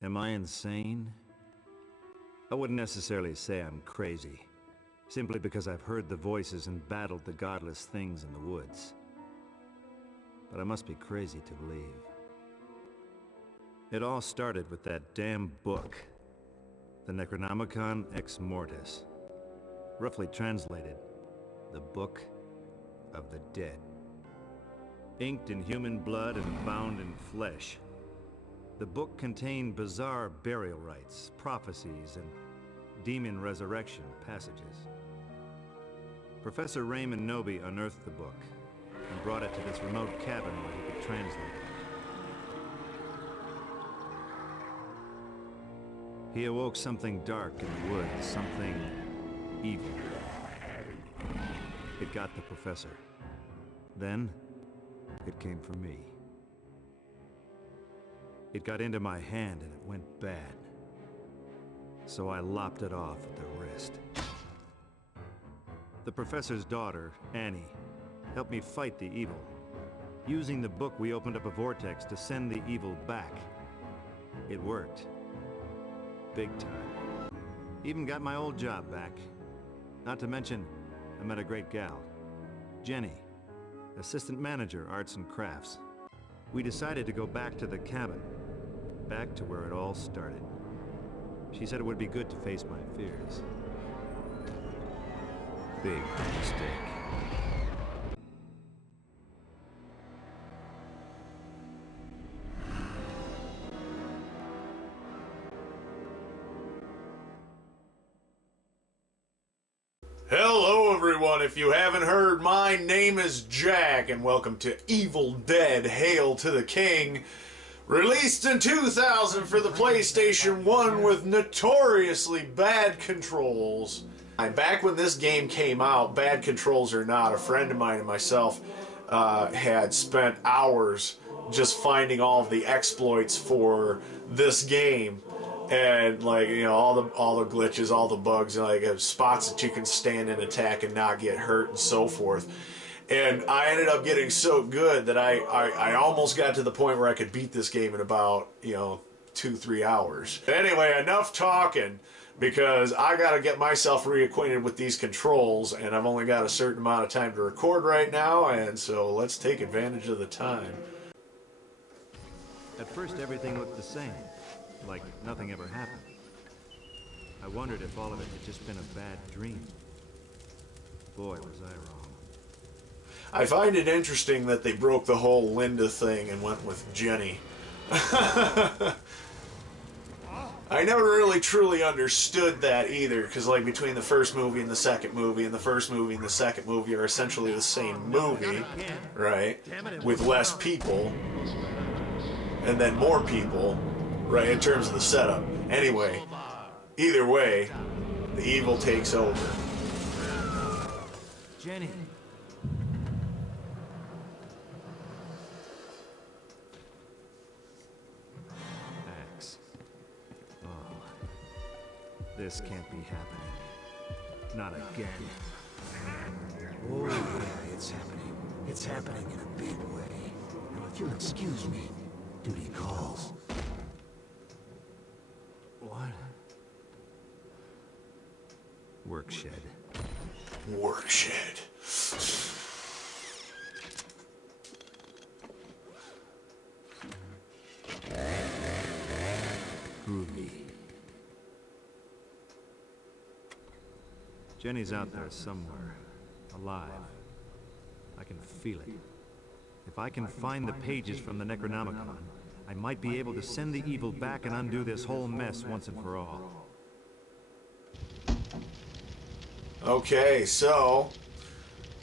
Am I insane? I wouldn't necessarily say I'm crazy, simply because I've heard the voices and battled the godless things in the woods. But I must be crazy to believe. It all started with that damn book, the Necronomicon Ex Mortis. Roughly translated, the Book of the Dead. Inked in human blood and bound in flesh. The book contained bizarre burial rites, prophecies, and demon resurrection passages. Professor Raymond Noby unearthed the book and brought it to this remote cabin where he could translate it. He awoke something dark in the woods, something evil. It got the professor. Then, it came for me. It got into my hand and it went bad. So I lopped it off at the wrist. The professor's daughter, Annie, helped me fight the evil. Using the book, we opened up a vortex to send the evil back. It worked. Big time. Even got my old job back. Not to mention, I met a great gal. Jenny, assistant manager, arts and crafts. We decided to go back to the cabin. Back to where it all started. She said it would be good to face my fears. Big mistake. Hello everyone, if you haven't heard, my name is Jack, and welcome to Evil Dead Hail to the King. Released in 2000 for the PlayStation 1 with notoriously bad controls. Back when this game came out, bad controls or not, a friend of mine and myself had spent hours just finding all of the exploits for this game. And like, you know, all the glitches, all the bugs, and like spots that you can stand and attack and not get hurt and so forth. And I ended up getting so good that I almost got to the point where I could beat this game in about, you know, 2-3 hours. Anyway, enough talking, because I gotta get myself reacquainted with these controls, and I've only got a certain amount of time to record right now, and so let's take advantage of the time. At first, everything looked the same. Like nothing ever happened. I wondered if all of it had just been a bad dream. Boy, was I wrong. I find it interesting that they broke the whole Linda thing and went with Jenny. I never really truly understood that either, because like between the first movie and the second movie, and the first movie and the second movie are essentially the same movie, right? With less people, and then more people. Right, in terms of the setup. Anyway, either way, the evil takes over. Jenny. Max. Oh. This can't be happening. Not again. Oh yeah, it's happening. It's happening in a big way. Now if you'll excuse me, duty calls. What? Workshed. Workshed. Groovy. Jenny's out there somewhere, alive. I can feel it. If I can find the pages from the Necronomicon, I might be able to send the evil back and undo this whole mess once and for all. Okay, so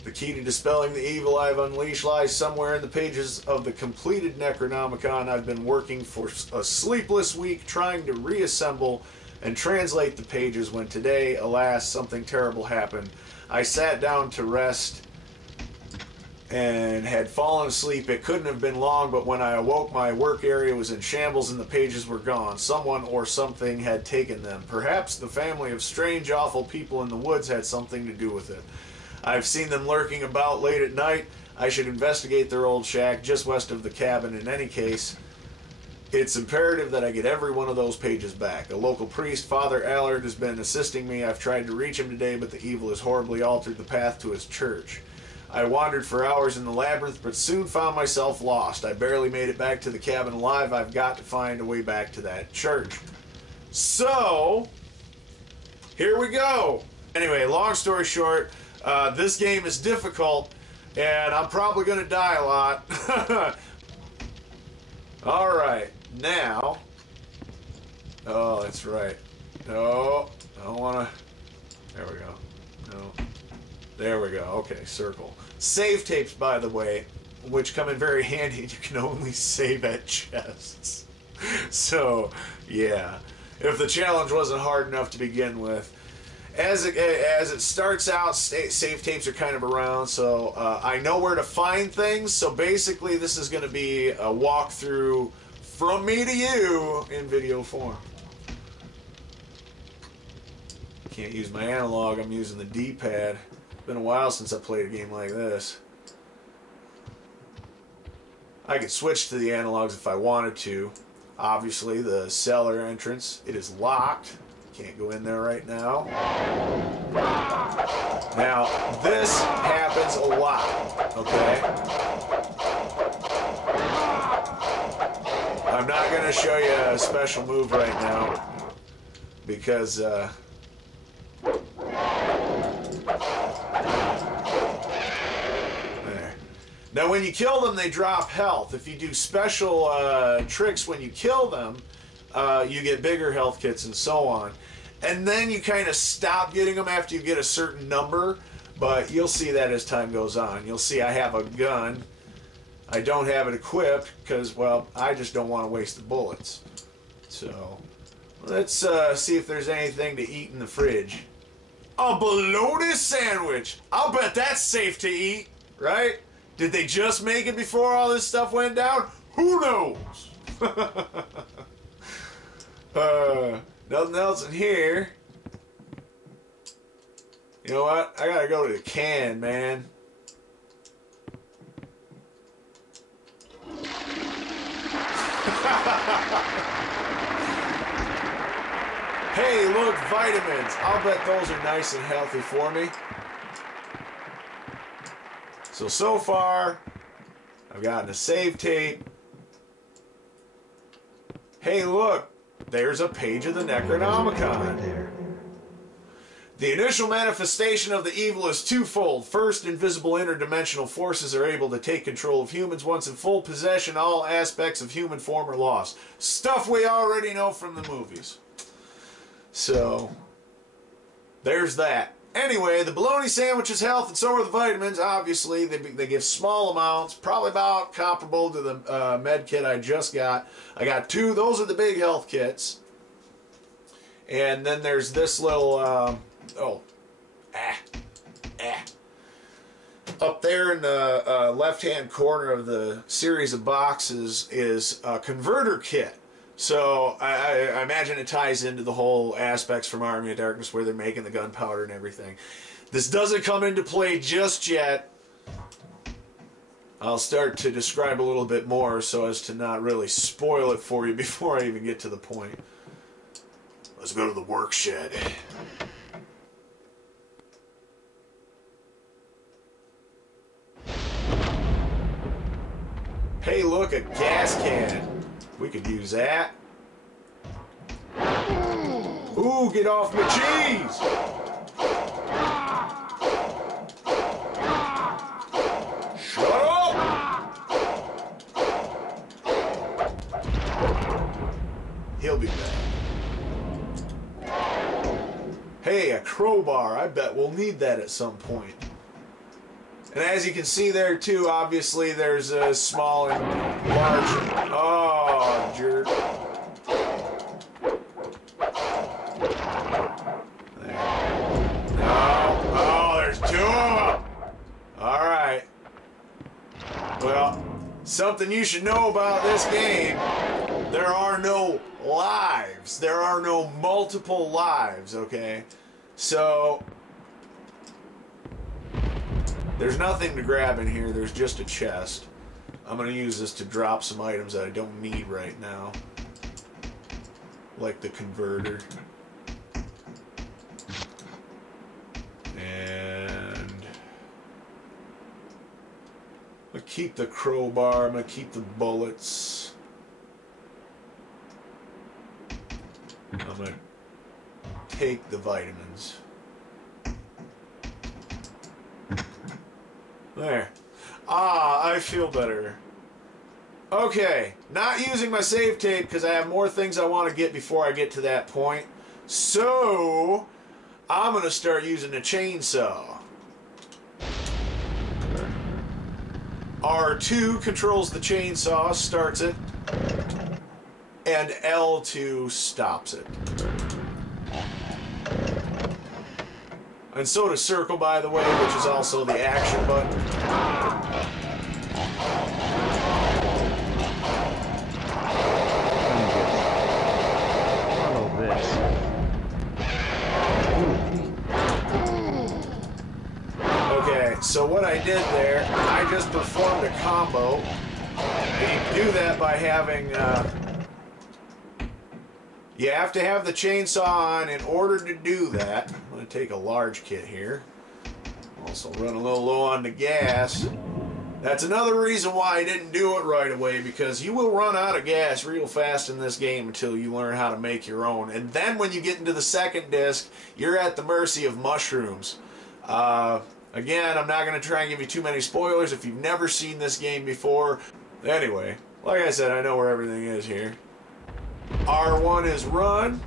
the key to dispelling the evil I've unleashed lies somewhere in the pages of the completed Necronomicon. I've been working for a sleepless week trying to reassemble and translate the pages when today, alas, something terrible happened. I sat down to rest and had fallen asleep. It couldn't have been long, but when I awoke, my work area was in shambles and the pages were gone. Someone or something had taken them. Perhaps the family of strange, awful people in the woods had something to do with it. I've seen them lurking about late at night. I should investigate their old shack just west of the cabin. In any case, It's imperative that I get every one of those pages back. A local priest, Father Allard, has been assisting me. I've tried to reach him today, but the evil has horribly altered the path to his church. I wandered for hours in the labyrinth, but soon found myself lost. I barely made it back to the cabin alive. I've got to find a way back to that church. So, here we go. Anyway, long story short, this game is difficult, and I'm probably going to die a lot. Alright, now... Oh, that's right. No, I don't want to... There we go. No. There we go. Okay, circle. Save tapes, by the way, which come in very handy. You can only save at chests. So, yeah. If the challenge wasn't hard enough to begin with. As it starts out, save tapes are kind of around, so I know where to find things. So basically, this is going to be a walkthrough from me to you in video form. Can't use my analog, I'm using the D-pad. Been a while since I played a game like this. I could switch to the analogs if I wanted to. Obviously, the cellar entrance, it is locked. Can't go in there right now. Now, this happens a lot, okay? I'm not going to show you a special move right now because, there. Now, when you kill them, they drop health. If you do special tricks when you kill them, you get bigger health kits and so on. And then you kind of stop getting them after you get a certain number, but you'll see that as time goes on. You'll see I have a gun. I don't have it equipped because, well, I just don't want to waste the bullets. So, let's see if there's anything to eat in the fridge. A bologna sandwich! I'll bet that's safe to eat, right? Did they just make it before all this stuff went down? Who knows? Nothing else in here. You know what? I gotta go to the can, man. Hey, look, vitamins. I'll bet those are nice and healthy for me. So far, I've gotten a save tape. Hey, look. There's a page of the Necronomicon. Right there. The initial manifestation of the evil is twofold. First, invisible interdimensional forces are able to take control of humans. Once in full possession, all aspects of human form are lost. Stuff we already know from the movies. So, there's that. Anyway, the bologna sandwich is health, and so are the vitamins. Obviously, they give small amounts, probably about comparable to the med kit I just got. I got two. Those are the big health kits. And then there's this little, Up there in the left-hand corner of the series of boxes is a converter kit. So I imagine it ties into the whole aspects from Army of Darkness where they're making the gunpowder and everything. This doesn't come into play just yet. I'll start to describe a little bit more so as to not really spoil it for you before I even get to the point. Let's go to the work shed. Hey, look, a gas can. We could use that. Ooh, get off my cheese! Shut up! He'll be back. Hey, a crowbar. I bet we'll need that at some point. And as you can see there too, obviously there's a small and large. Oh, jerk. There. No. Oh, there's two of them. All right. Well, something you should know about this game. There are no lives. There are no multiple lives, okay? So there's nothing to grab in here. There's just a chest. I'm going to use this to drop some items that I don't need right now. like the converter. And I'm gonna keep the crowbar, I'm gonna keep the bullets. I'm gonna take the vitamins. There. Ah, I feel better. Okay, not using my save tape because I have more things I want to get before I get to that point. So, I'm going to start using the chainsaw. R2 controls the chainsaw, starts it, and L2 stops it. And so does circle, by the way, which is also the action button. Follow this. Okay, so what I did there, I just performed a combo. And you do that by having, you have to have the chainsaw on in order to do that. I'm going to take a large kit here. Also run a little low on the gas. That's another reason why I didn't do it right away, because you will run out of gas real fast in this game until you learn how to make your own. And then when you get into the second disc, you're at the mercy of mushrooms. Again, I'm not going to try and give you too many spoilers if you've never seen this game before. Anyway, like I said, I know where everything is here. R1 is run.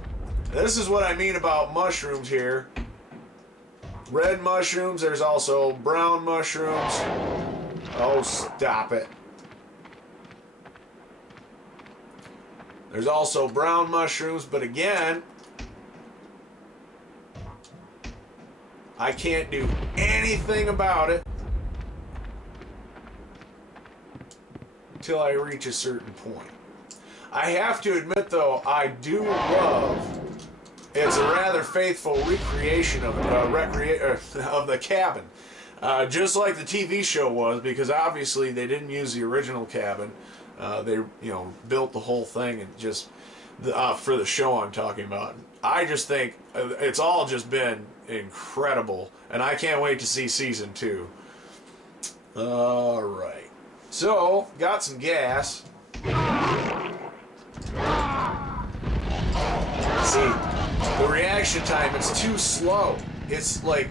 This is what I mean about mushrooms here. Red mushrooms, there's also brown mushrooms. Oh, stop it. There's also brown mushrooms, but again, I can't do anything about it until I reach a certain point. I have to admit, though, I do love. It's a rather faithful recreation of the cabin, just like the TV show was, because obviously they didn't use the original cabin. They, built the whole thing and just for the show I'm talking about. I just think it's all just been incredible, and I can't wait to see season 2. All right, so got some gas. See, the reaction time, it's too slow. It's like,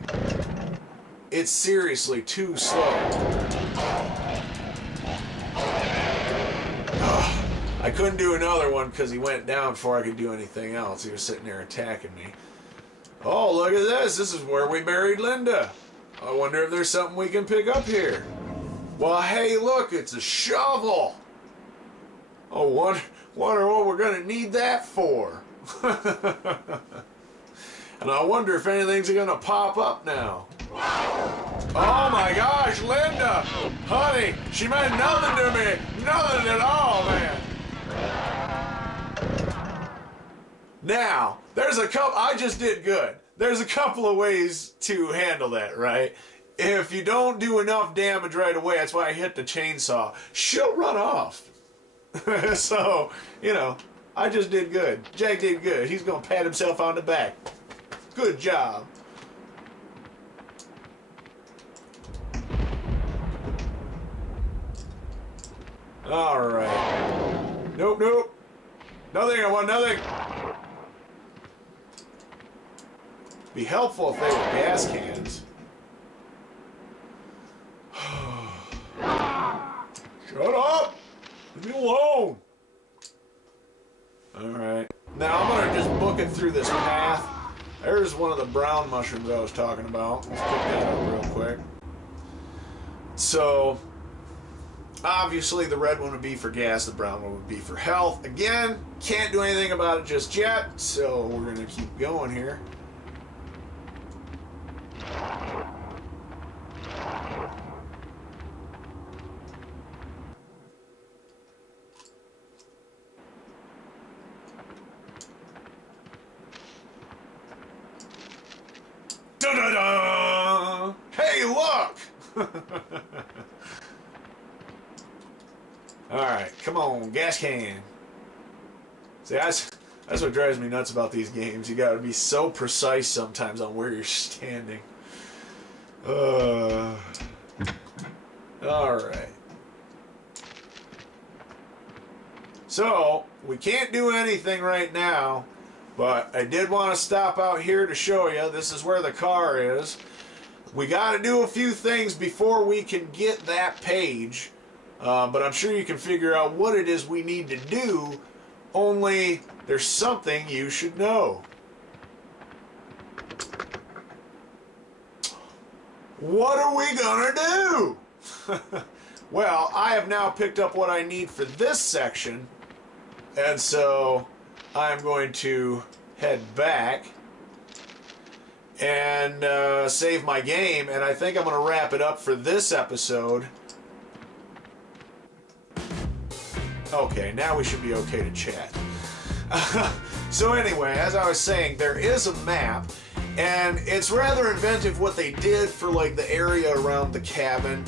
it's seriously too slow. Ugh. I couldn't do another one because he went down before I could do anything else. He was sitting there attacking me. Oh, look at this. This is where we buried Linda. I wonder if there's something we can pick up here. Well, hey, look, it's a shovel. Oh, wonder what we're going to need that for. And I wonder if anything's going to pop up now. Oh my gosh, Linda! Honey, she meant nothing to me. Nothing at all, man. Now, there's a couple, I just did good. There's a couple of ways to handle that, right? If you don't do enough damage right away, that's why I hit the chainsaw, she'll run off. So, I just did good. Jack did good. He's going to pat himself on the back. Good job. All right. Nope, nope. Nothing. I want nothing. Be helpful if they were gas cans. Shut up! Leave me alone! Alright. Now I'm going to just book it through this path. There's one of the brown mushrooms I was talking about. Let's pick that up real quick. So, obviously the red one would be for gas, the brown one would be for health. Again, can't do anything about it just yet, so we're going to keep going here. Da-da-da! Hey, look! Alright, come on, gas can. See, That's what drives me nuts about these games. You gotta be so precise sometimes on where you're standing. Alright. So, we can't do anything right now, but I did want to stop out here to show you. This is where the car is. We gotta do a few things before we can get that page, but I'm sure you can figure out what it is we need to do, only there's something you should know. What are we gonna do? Well, I have now picked up what I need for this section, and so I'm going to head back and save my game, and I think I'm going to wrap it up for this episode. Okay, now we should be okay to chat. So anyway, as I was saying, there is a map, and it's rather inventive what they did for like the area around the cabin.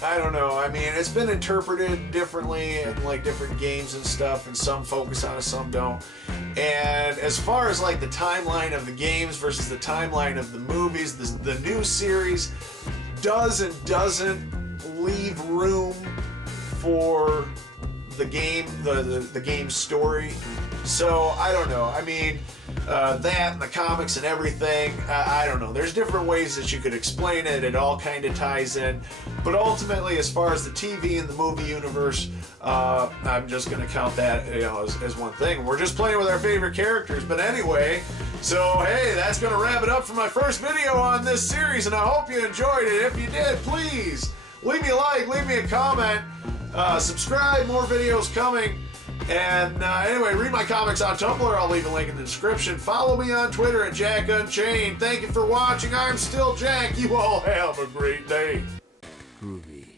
I don't know, I mean, it's been interpreted differently in like different games and stuff, and some focus on it, some don't. And as far as like the timeline of the games versus the timeline of the movies, the new series does and doesn't leave room for the game, the game's story. So I don't know. I mean, that and the comics and everything, I don't know. There's different ways that you could explain it. It all kind of ties in. But ultimately, as far as the TV and the movie universe, I'm just going to count that, you know, as one thing. We're just playing with our favorite characters. But anyway, so hey, that's going to wrap it up for my first video on this series, and I hope you enjoyed it. If you did, please leave me a like, leave me a comment, subscribe, more videos coming. And anyway, read my comics on Tumblr. I'll leave a link in the description. Follow me on Twitter at Jack Unchained. Thank you for watching. I'm still Jack. You all have a great day. Groovy.